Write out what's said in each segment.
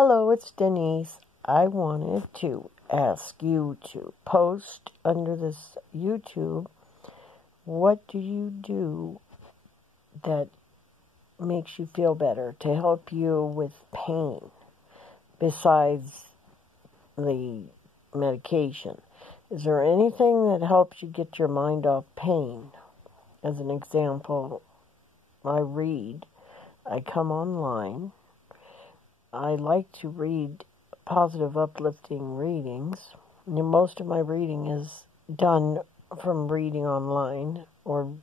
Hello, it's Denise. I wanted to ask you to post under this YouTube, what do you do that makes you feel better to help you with pain besides the medication? Is there anything that helps you get your mind off pain? As an example, I read, I come online, I like to read positive, uplifting readings. Most of my reading is done from reading online or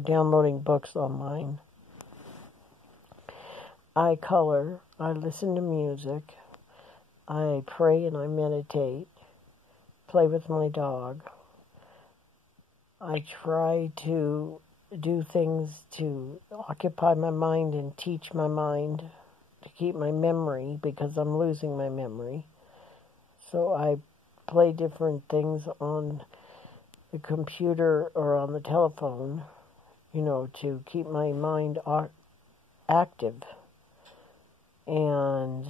downloading books online. I color, I listen to music, I pray and I meditate, play with my dog. I try to do things to occupy my mind and teach my mind, to keep my memory, because I'm losing my memory. So I play different things on the computer or on the telephone, to keep my mind active. And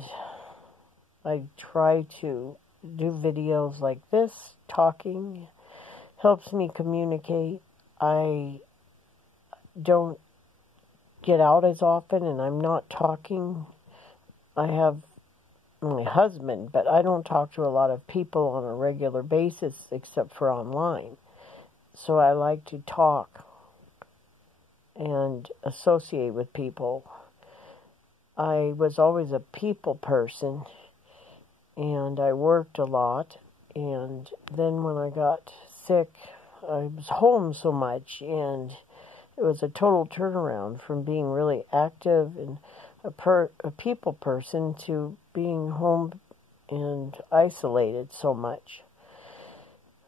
I try to do videos like this. Talking helps me communicate. I don't get out as often, and I'm not talking. I have my husband, but I don't talk to a lot of people on a regular basis except for online. So I like to talk and associate with people. I was always a people person, and I worked a lot, and then when I got sick, I was home so much, and it was a total turnaround from being really active and a people person to being home and isolated so much.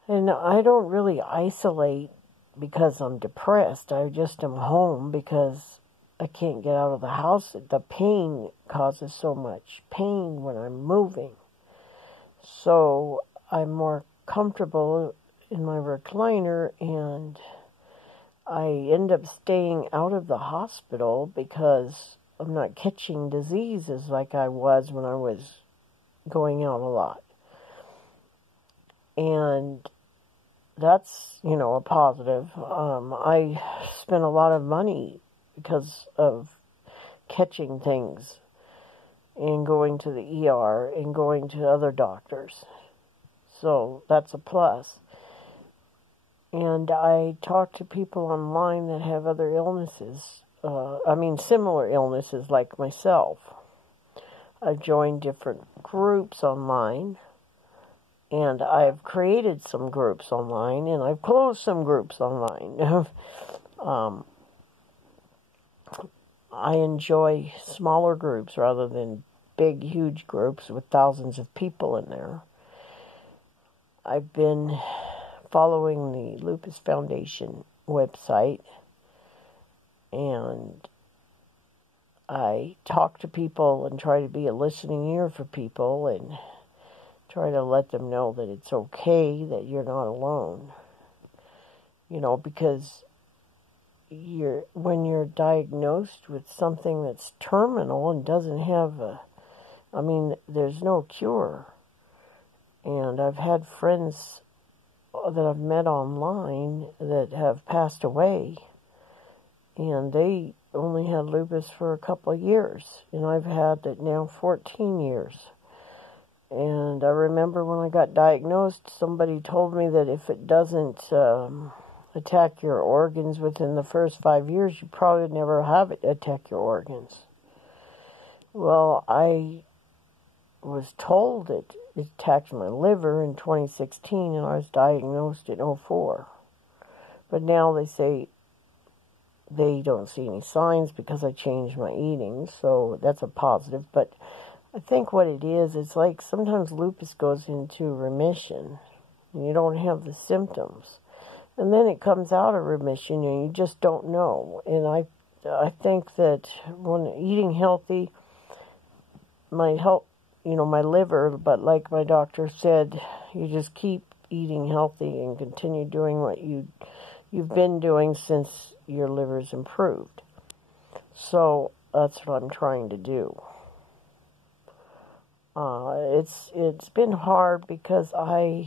And I don't really isolate because I'm depressed. I just am home because I can't get out of the house. The pain causes so much pain when I'm moving. So I'm more comfortable in my recliner, and I end up staying out of the hospital because I'm not catching diseases like I was when I was going out a lot. And that's, a positive. I spent a lot of money because of catching things and going to the ER and going to other doctors. So that's a plus. And I talk to people online that have other illnesses. Similar illnesses like myself. I've joined different groups online, and I've created some groups online, and I've closed some groups online. I enjoy smaller groups rather than big, huge groups with thousands of people in there. I've been following the Lupus Foundation website, and I talk to people and try to be a listening ear for people and try to let them know that it's okay, that you're not alone. Because when you're diagnosed with something that's terminal and doesn't have there's no cure. And I've had friends that I've met online that have passed away, and they only had lupus for a couple of years, and I've had it now 14 years. And I remember when I got diagnosed, somebody told me that if it doesn't attack your organs within the first 5 years, you probably would never have it attack your organs. Well, I was told that it attacked my liver in 2016, and I was diagnosed in 2004. But now they say they don't see any signs because I changed my eating, so that's a positive. But I think what it is, it's like sometimes lupus goes into remission, and you don't have the symptoms. And then it comes out of remission, and you just don't know. And I think that when eating healthy might help, my liver, but like my doctor said, you just keep eating healthy and continue doing what you've been doing since your liver's improved. So that's what I'm trying to do. it's been hard because I'm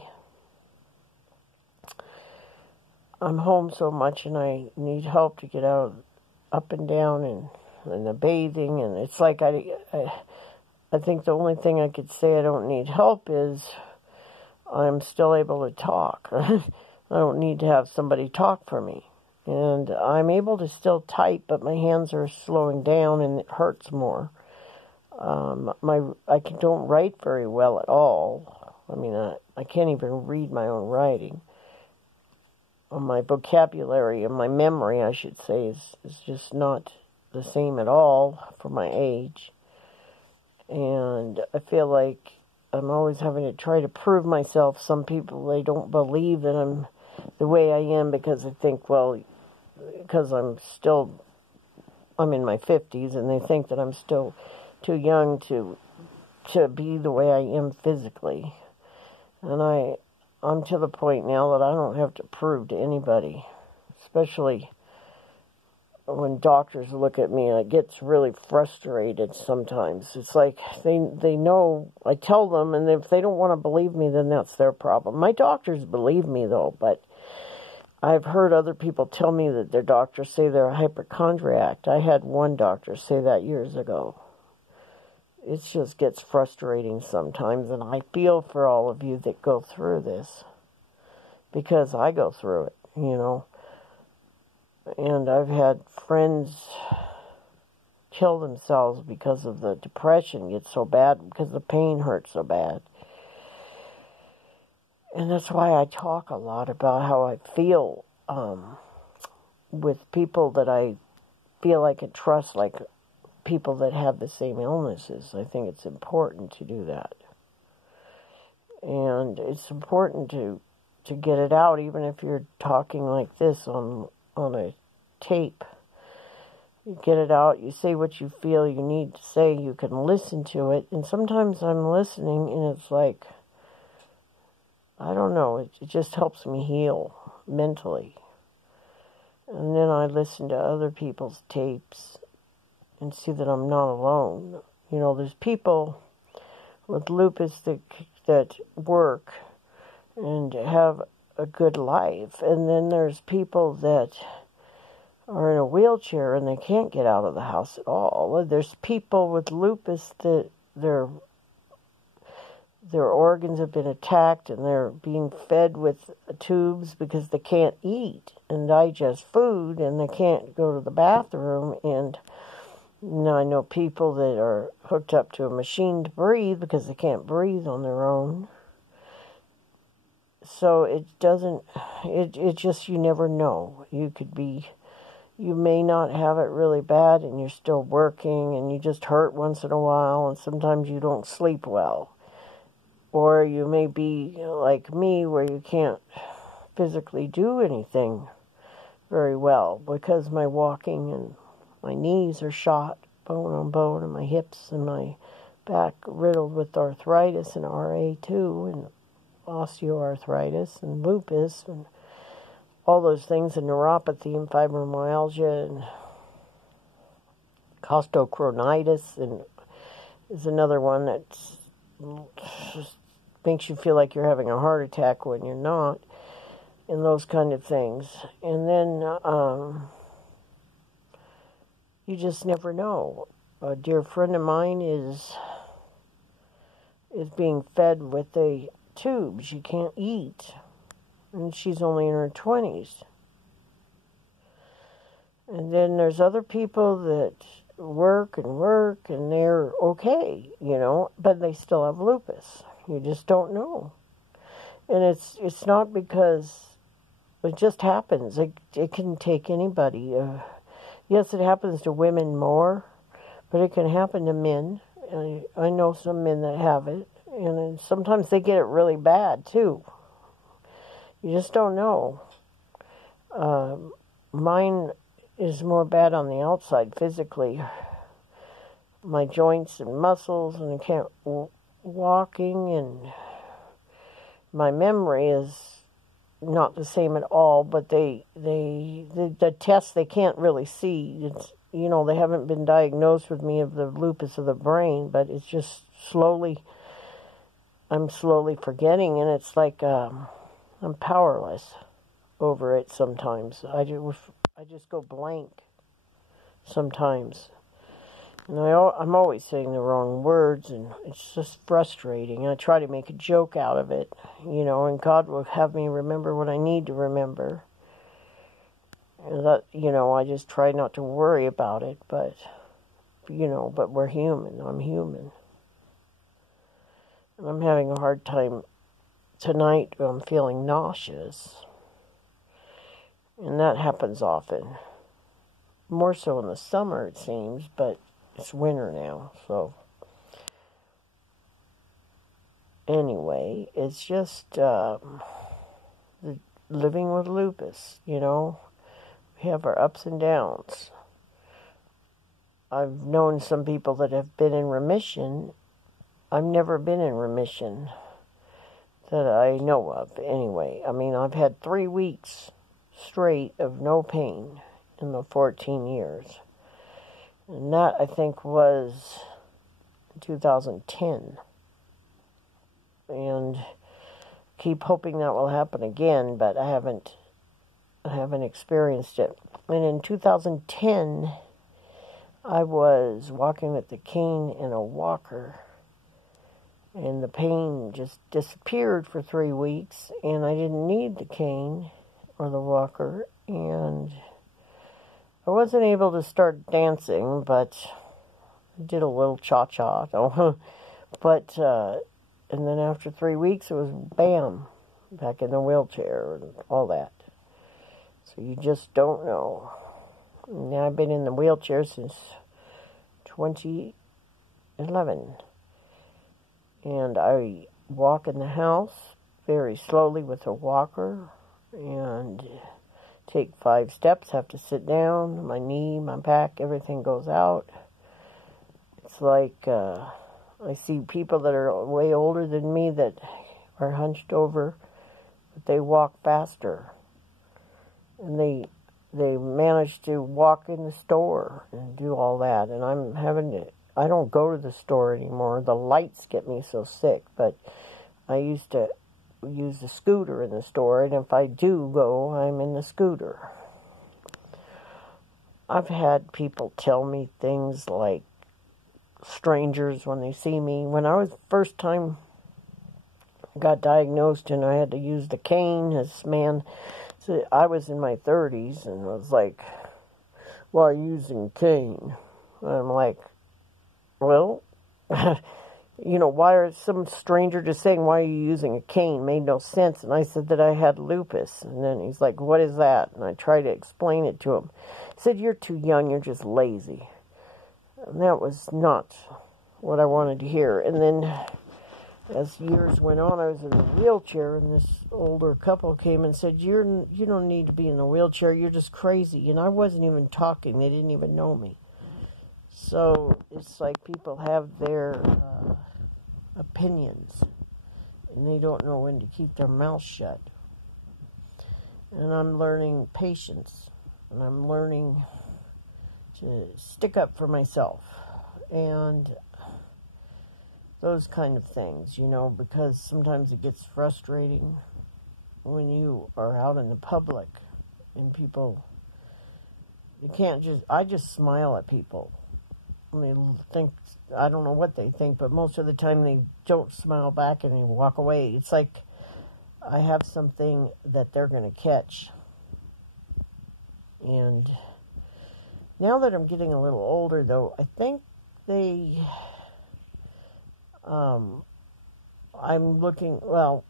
home so much and I need help to get out up and down and the bathing, and it's like I think the only thing I could say I don't need help is I'm still able to talk. I don't need to have somebody talk for me. And I'm able to still type, but my hands are slowing down and it hurts more. I don't write very well at all. I mean, I can't even read my own writing. My vocabulary and my memory, I should say, is just not the same at all for my age. And I feel like I'm always having to try to prove myself. Some people, they don't believe that I'm the way I am because they think, well, because I'm in my 50s, and they think that I'm still too young to be the way I am physically. And I'm to the point now that I don't have to prove to anybody, especially when doctors look at me. I get really frustrated sometimes. It's like they know, I tell them, and if they don't want to believe me, then that's their problem. My doctors believe me, though, but I've heard other people tell me that their doctors say they're a hypochondriac. I had one doctor say that years ago. It just gets frustrating sometimes, and I feel for all of you that go through this, because I go through it, you know. And I've had friends kill themselves because of the depression gets so bad, because the pain hurts so bad. And that's why I talk a lot about how I feel with people that I feel I can trust, like people that have the same illnesses. I think it's important to do that. And it's important to get it out, even if you're talking like this on a tape. You get it out, you say what you feel you need to say, you can listen to it. And sometimes I'm listening and it's like, I don't know, it just helps me heal mentally. And then I listen to other people's tapes and see that I'm not alone. You know, there's people with lupus that work and have a good life. And then there's people that are in a wheelchair and they can't get out of the house at all. There's people with lupus that their organs have been attacked and they're being fed with tubes because they can't eat and digest food and they can't go to the bathroom. And I know people that are hooked up to a machine to breathe because they can't breathe on their own. So it just, you never know. You may not have it really bad and you're still working and you just hurt once in a while and sometimes you don't sleep well. Or you may be like me where you can't physically do anything very well because my walking and my knees are shot, bone on bone, and my hips and my back riddled with arthritis and RA2 and osteoarthritis and lupus and all those things, and neuropathy and fibromyalgia and costochondritis and is another one that just makes you feel like you're having a heart attack when you're not, and those kind of things. And then you just never know. A dear friend of mine is being fed with the tubes. She can't eat, and she's only in her 20s. And then there's other people that work and they're okay, you know, but they still have lupus. You just don't know. And it's not because it just happens. It can take anybody. Yes, it happens to women more, but it can happen to men. I know some men that have it, and sometimes they get it really bad too. You just don't know. Mine is more bad on the outside physically. My joints and muscles, and I can't walking, and my memory is not the same at all. But the tests, they can't really see. It's, you know, they haven't been diagnosed with me of the lupus of the brain, but it's just slowly I'm slowly forgetting, and it's like I'm powerless over it sometimes. I just go blank sometimes. And I'm always saying the wrong words, and it's just frustrating. I try to make a joke out of it, and God will have me remember what I need to remember. And that, I just try not to worry about it, but we're human. I'm human. And I'm having a hard time tonight. I'm feeling nauseous. And that happens often. More so in the summer, it seems, but it's winter now, so. Anyway, it's just living with lupus, We have our ups and downs. I've known some people that have been in remission. I've never been in remission that I know of, anyway. I mean, I've had 3 weeks straight of no pain in the 14 years. And that, I think, was 2010. And keep hoping that will happen again, but I haven't experienced it. And in 2010, I was walking with the cane and a walker, and the pain just disappeared for 3 weeks, and I didn't need the cane or the walker, and I wasn't able to start dancing, but I did a little cha-cha, but, and then after 3 weeks, it was bam, back in the wheelchair and all that. So you just don't know. Now I've been in the wheelchair since 2011. And I walk in the house very slowly with a walker and take 5 steps, have to sit down, my knee, my back, everything goes out. It's like I see people that are way older than me that are hunched over, but they walk faster. And they manage to walk in the store and do all that. And I don't go to the store anymore. The lights get me so sick, but I used to use the scooter in the store, and if I do go, I'm in the scooter. I've had people tell me things like strangers when they see me. When I was first time got diagnosed and I had to use the cane, this man said, I was in my 30s, and was like, why are you using a cane? And I'm like, well, why are some stranger just saying, why are you using a cane? Made no sense. And I said that I had lupus. And then he's like, what is that? And I tried to explain it to him. He said, you're too young, you're just lazy. And that was not what I wanted to hear. And then as years went on, I was in the wheelchair, and this older couple came and said, you don't need to be in the wheelchair, you're just crazy. And I wasn't even talking, they didn't even know me. So it's like people have their opinions, and they don't know when to keep their mouth shut. And I'm learning patience, and I'm learning to stick up for myself, and those kind of things, because sometimes it gets frustrating when you are out in the public and people, I just smile at people. They think, I don't know what they think, but most of the time they don't smile back and they walk away. It's like I have something that they're going to catch. And now that I'm getting a little older, though, I think I'm looking, well,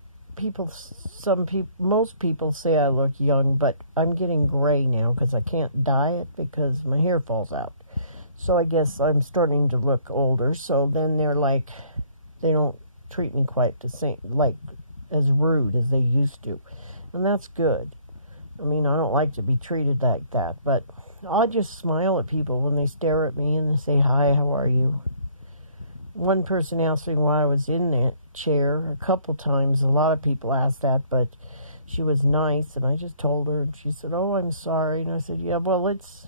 most people say I look young, but I'm getting gray now because I can't dye it because my hair falls out. So I guess I'm starting to look older. So then they're like, they don't treat me quite the same, like as rude as they used to. And that's good. I mean, I don't like to be treated like that, but I'll just smile at people when they stare at me and they say, hi, how are you? One person asked me why I was in that chair a couple times. A lot of people asked that, but she was nice, and I just told her, and she said, oh, I'm sorry. And I said, yeah, well, it's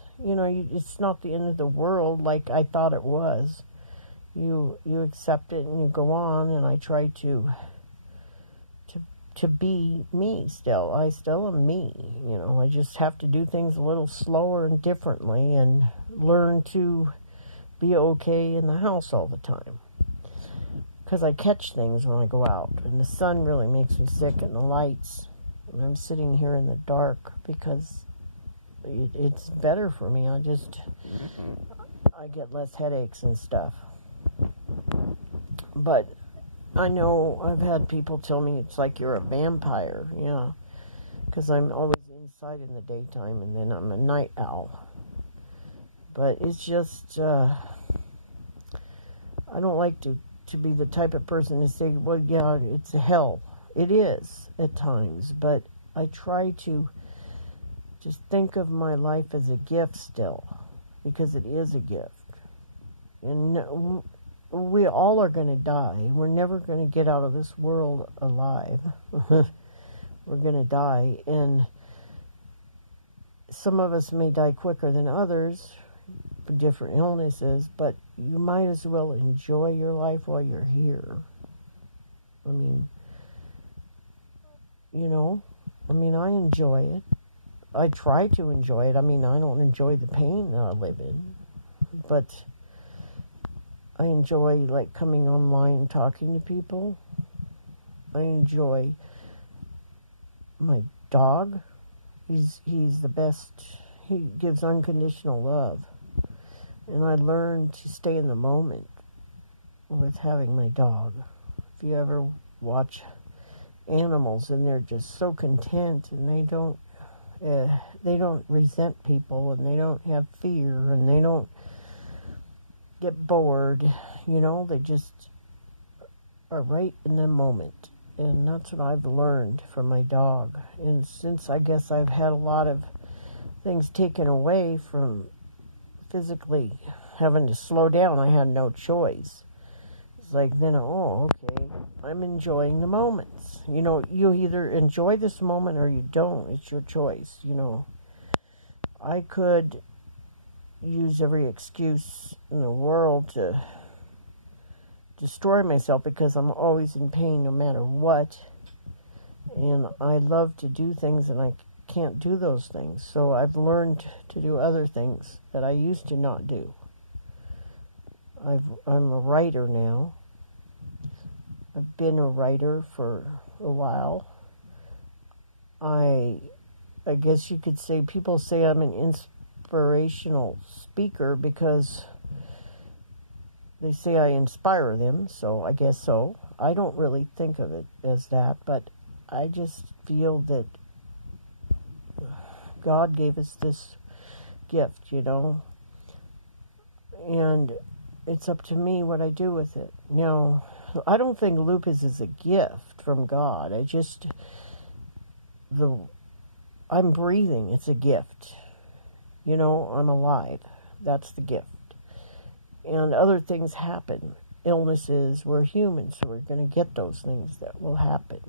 not the end of the world like I thought it was. you accept it and you go on, and I try to be me still. I still am me, I just have to do things a little slower and differently and learn to be okay in the house all the time. Because I catch things when I go out, and the sun really makes me sick, and the lights. And I'm sitting here in the dark because it's better for me. I get less headaches and stuff. But I know I've had people tell me it's like you're a vampire, yeah, because I'm always inside in the daytime, and then I'm a night owl. But it's just, I don't like to be the type of person to say, well, yeah, it's a hell. It is at times, but I try to just think of my life as a gift still, because it is a gift. And we all are going to die. We're never going to get out of this world alive. We're going to die. And some of us may die quicker than others for different illnesses, but you might as well enjoy your life while you're here. I mean, I enjoy it. I try to enjoy it. I mean, I don't enjoy the pain that I live in, but I enjoy, like, coming online and talking to people. I enjoy my dog. He's the best. He gives unconditional love. And I learned to stay in the moment with having my dog. If you ever watch animals, and they're just so content, and they don't resent people, and they don't have fear, and they don't get bored, they just are right in the moment. And that's what I've learned from my dog. And since I guess I've had a lot of things taken away from physically having to slow down, I had no choice. It's like, then, okay, I'm enjoying the moments. You either enjoy this moment or you don't. It's your choice, I could use every excuse in the world to destroy myself because I'm always in pain no matter what. And I love to do things, and I can't do those things. So I've learned to do other things that I used to not do. I'm a writer now. I've been a writer for a while. I guess you could say, people say I'm an inspirational speaker because they say I inspire them, so I guess so. I don't really think of it as that, but I just feel that God gave us this gift, and it's up to me what I do with it. Now, I don't think lupus is a gift from God. I'm breathing. It's a gift. I'm alive. That's the gift. And other things happen. Illnesses, we're humans, so we're going to get those things that will happen.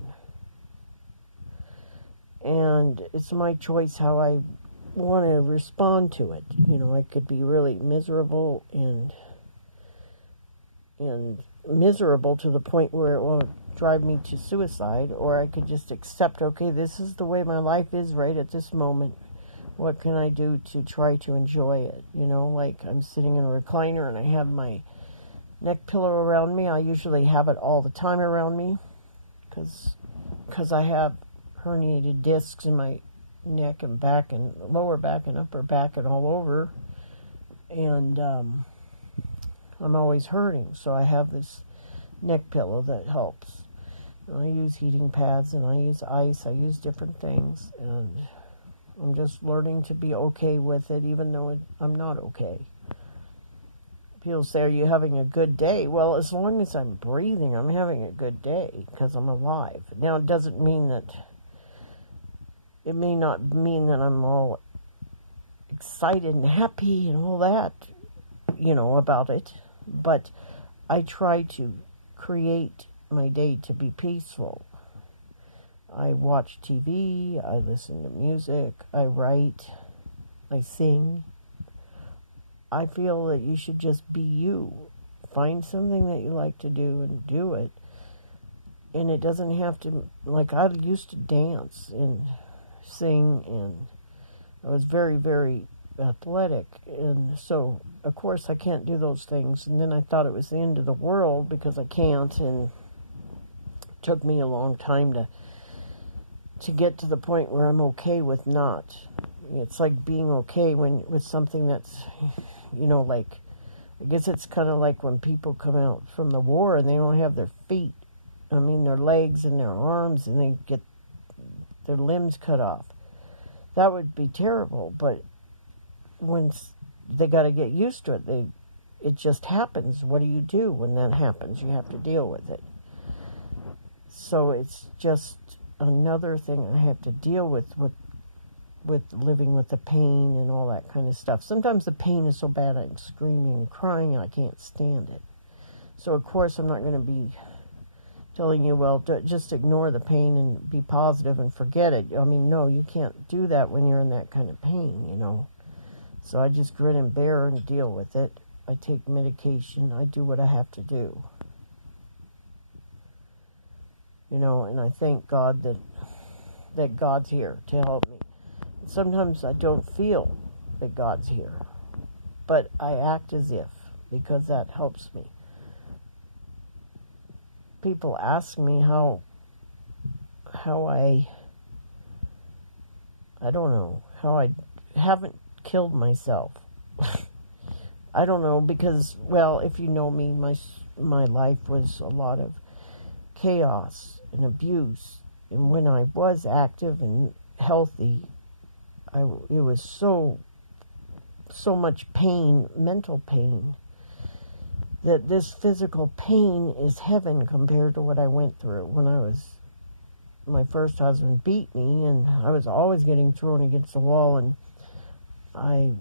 And it's my choice how I want to respond to it. I could be really miserable and miserable to the point where it will drive me to suicide, or I could just accept, okay, this is the way my life is right at this moment. What can I do to try to enjoy it? Like I'm sitting in a recliner and I have my neck pillow around me. I usually have it all the time around me because I have herniated discs in my neck and back and lower back and upper back and all over. And I'm always hurting, so I have this neck pillow that helps. And I use heating pads, and I use ice. I use different things, and I'm just learning to be okay with it, even though I'm not okay. People say, are you having a good day? Well, as long as I'm breathing, I'm having a good day, because I'm alive. Now, it doesn't mean that, it may not mean that I'm all excited and happy and all that, about it. But I try to create my day to be peaceful. I watch TV, I listen to music, I write, I sing. I feel that you should just be you find something that you like to do and do it. And it doesn't have to, like, I used to dance and sing, and I was very, very athletic. And so, of course, I can't do those things. And then I thought it was the end of the world because I can't, and it took me a long time to get to the point where I'm okay with not. It's like being okay with something that's, like, I guess it's kind of like when people come out from the war and they don't have their feet. I mean, their legs and their arms, and they get their limbs cut off. That would be terrible, but once they got to get used to it, it just happens. What do you do when that happens? You have to deal with it. So it's just another thing I have to deal with living with the pain and all that kind of stuff. Sometimes the pain is so bad I'm screaming and crying and I can't stand it. So, of course, I'm not going to be telling you, well, just ignore the pain and be positive and forget it. I mean, no, you can't do that when you're in that kind of pain, So I just grin and bear and deal with it. I take medication. I do what I have to do. And I thank God that God's here to help me. Sometimes I don't feel that God's here, but I act as if, because that helps me. People ask me how I don't know, how I haven't killed myself. I don't know, because, well, if you know me, my life was a lot of chaos and abuse. And when I was active and healthy, it was so much pain, mental pain, that this physical pain is heaven compared to what I went through when my first husband beat me, and I was always getting thrown against the wall, and I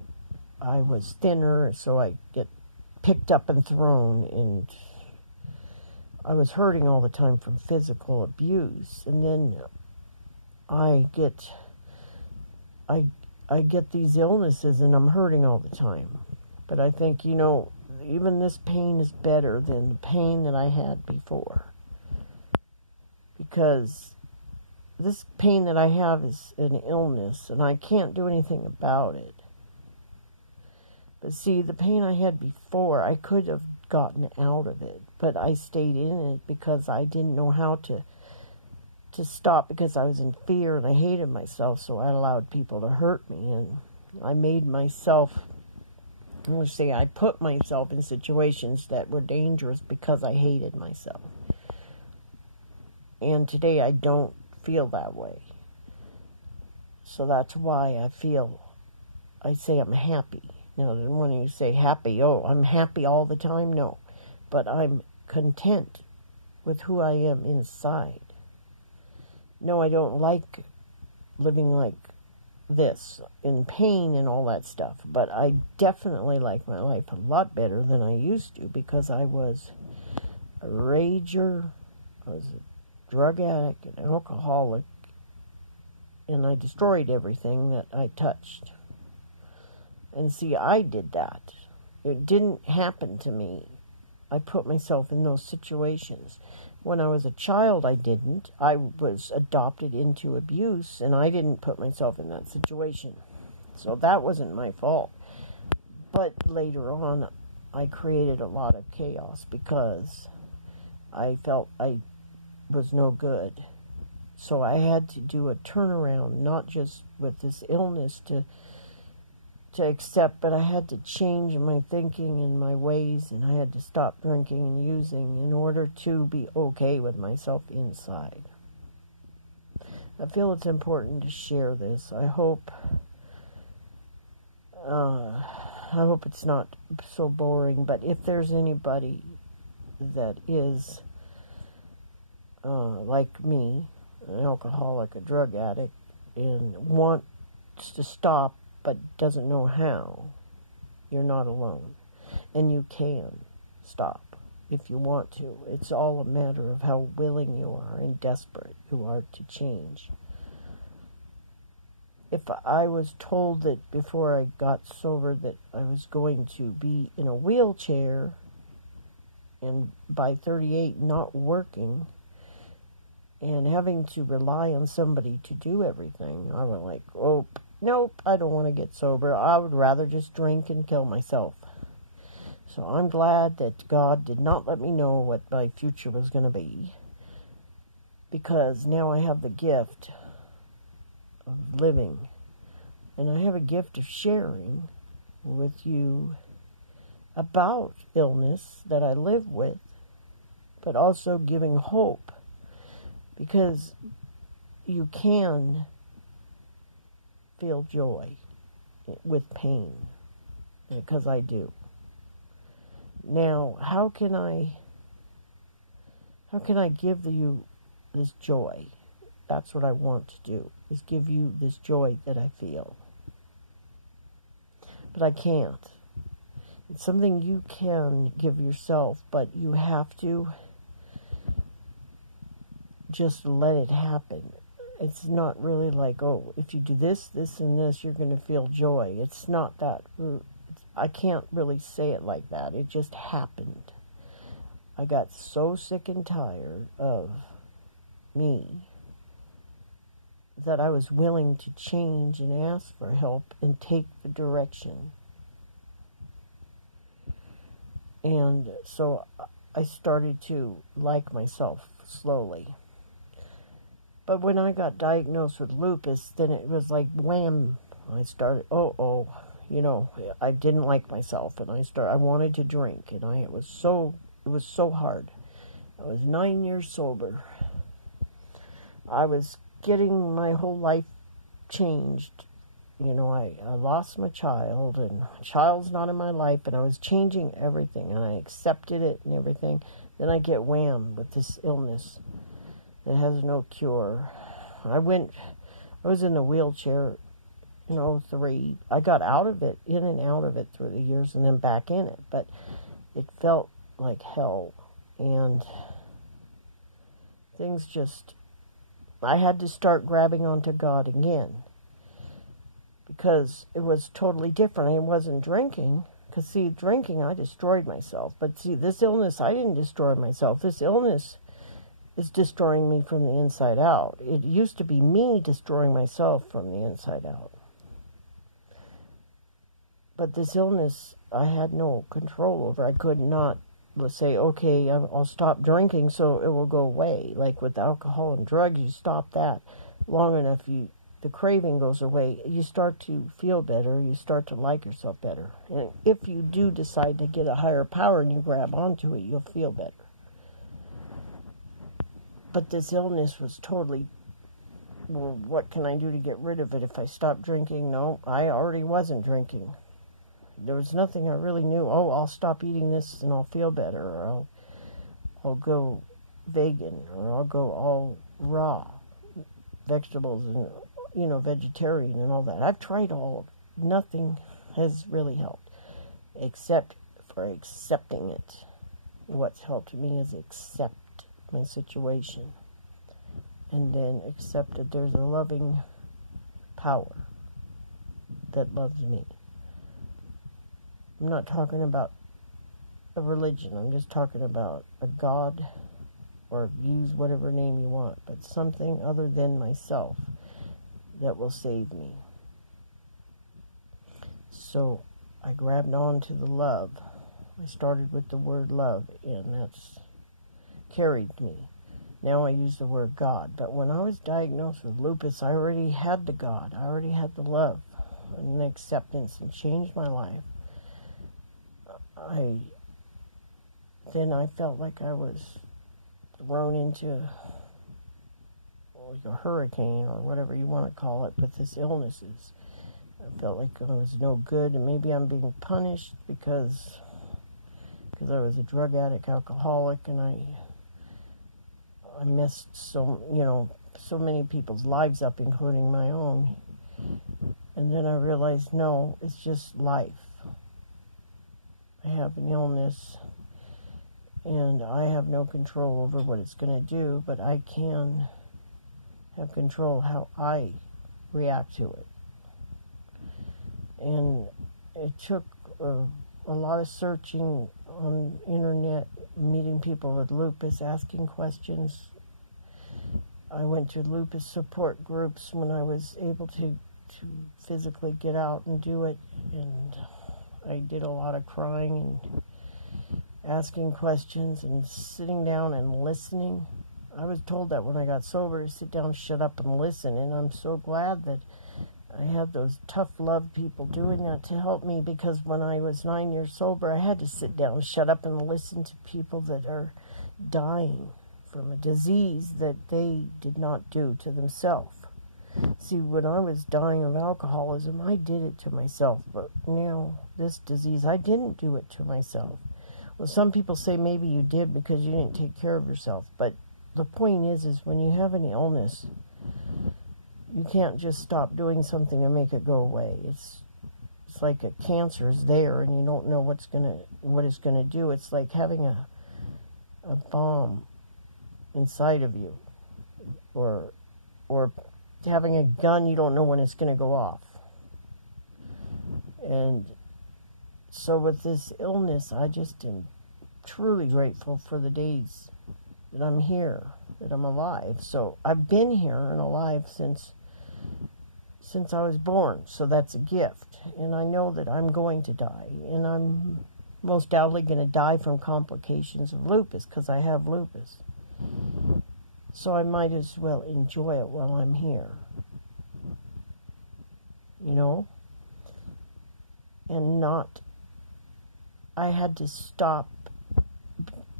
was thinner, so I get picked up and thrown, and I was hurting all the time from physical abuse. And then I get these illnesses, and I'm hurting all the time. But I think, even this pain is better than the pain that I had before. Because this pain that I have is an illness, and I can't do anything about it. But see, the pain I had before, I could have gotten out of it, but I stayed in it because I didn't know how to stop, because I was in fear and I hated myself, so I allowed people to hurt me, and I made myself, I put myself in situations that were dangerous because I hated myself. And today I don't feel that way. So that's why I say I'm happy. Now, when you say happy, I'm happy all the time, no. But I'm content with who I am inside. No, I don't like living like this, in pain and all that stuff. But I definitely like my life a lot better than I used to, because I was a rager, I was a drug addict, an alcoholic, and I destroyed everything that I touched. And see, I did that. It didn't happen to me. I put myself in those situations. When I was a child, I didn't. I was adopted into abuse, and I didn't put myself in that situation. So that wasn't my fault. But later on, I created a lot of chaos because I felt I was no good. So I had to do a turnaround, not just with this illness to accept, but I had to change my thinking and my ways, and I had to stop drinking and using in order to be okay with myself inside. I feel it's important to share this. I hope it's not so boring, but if there's anybody that is like me, an alcoholic, a drug addict, and wants to stop but doesn't know how, you're not alone. And you can stop if you want to. It's all a matter of how willing you are and desperate you are to change. If I was told that before I got sober that I was going to be in a wheelchair, And by 38, not working and having to rely on somebody to do everything, I was like, oh, nope, I don't want to get sober. I would rather just drink and kill myself. So I'm glad that God did not let me know what my future was going to be, because now I have the gift of living, and I have a gift of sharing with you about illness that I live with, but also giving hope, because you can feel joy with pain, because I do. Now, how can I give you this joy? That's what I want to do, is give you this joy that I feel. But I can't. It's something you can give yourself, but you have to just let it happen. It's not really like, oh, if you do this, this, and this, you're going to feel joy. It's not that. I can't really say it like that. It just happened. I got so sick and tired of me that I was willing to change and ask for help and take the direction. And so I started to like myself slowly. But when I got diagnosed with lupus, then it was like wham. I started, I didn't like myself, and I wanted to drink, and it was so hard. I was 9 years sober. I was getting my whole life changed. I lost my child, and my child's not in my life, and I was changing everything, and I accepted it and everything. Then I get wham with this illness that has no cure. I was in the wheelchair in '03. I got out of it, in and out of it through the years, and then back in it, but it felt like hell, and I had to start grabbing onto God again, because it was totally different. I wasn't drinking, because drinking, I destroyed myself, but this illness, I didn't destroy myself. This illness is destroying me from the inside out. It used to be me destroying myself from the inside out. But this illness, I had no control over. I could not, say, okay, I'll stop drinking so it will go away. Like with alcohol and drugs, you stop that long enough, the craving goes away. You start to feel better. You start to like yourself better. And if you do decide to get a higher power and you grab onto it, you'll feel better. But this illness was totally, well, what can I do to get rid of it if I stop drinking? No, I already wasn't drinking. There was nothing I really knew. Oh, I'll stop eating this and I'll feel better, or I'll go vegan, or I'll go all raw vegetables and, vegetarian and all that. I've tried all of it. Nothing has really helped, except for accepting it. What's helped me is accept my situation, and then accept that there's a loving power that loves me. I'm not talking about a religion. I'm just talking about a God, or use whatever name you want, but something other than myself that will save me. So I grabbed on to the love. I started with the word love, and that's carried me. Now I use the word God. But when I was diagnosed with lupus, I already had the God. I already had the love and the acceptance, and changed my life. Then I felt like I was thrown into like a hurricane, or whatever you want to call it, with this illnesses. I felt like I was no good, and maybe I'm being punished because I was a drug addict, alcoholic, and I messed so many people's lives up, including my own. And then I realized, no, it's just life. I have an illness, and I have no control over what it's going to do, but I can have control how I react to it. And it took a lot of searching on the internet, meeting people with lupus, asking questions. I went to lupus support groups when I was able to physically get out and do it, and I did a lot of crying and asking questions and sitting down and listening. I was told that when I got sober to sit down, shut up, and listen, and I'm so glad that I had those tough love people doing that to help me, because when I was 9 years sober, I had to sit down, shut up, and listen to people that are dying from a disease that they did not do to themselves. See, when I was dying of alcoholism, I did it to myself, but now this disease, I didn't do it to myself. Well, some people say maybe you did because you didn't take care of yourself, but the point is when you have an illness, you can't just stop doing something and make it go away. It's like a cancer is there and you don't know what it's gonna do. It's like having a bomb inside of you, or having a gun, you don't know when it's going to go off. And so with this illness, I just am truly grateful for the days that I'm here, that I'm alive. So I've been here and alive since I was born, so that's a gift. And I know that I'm going to die, and I'm most doubtly going to die from complications of lupus, because I have lupus. So I might as well enjoy it while I'm here, you know? And I had to stop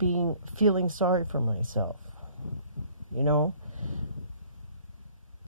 feeling sorry for myself, you know?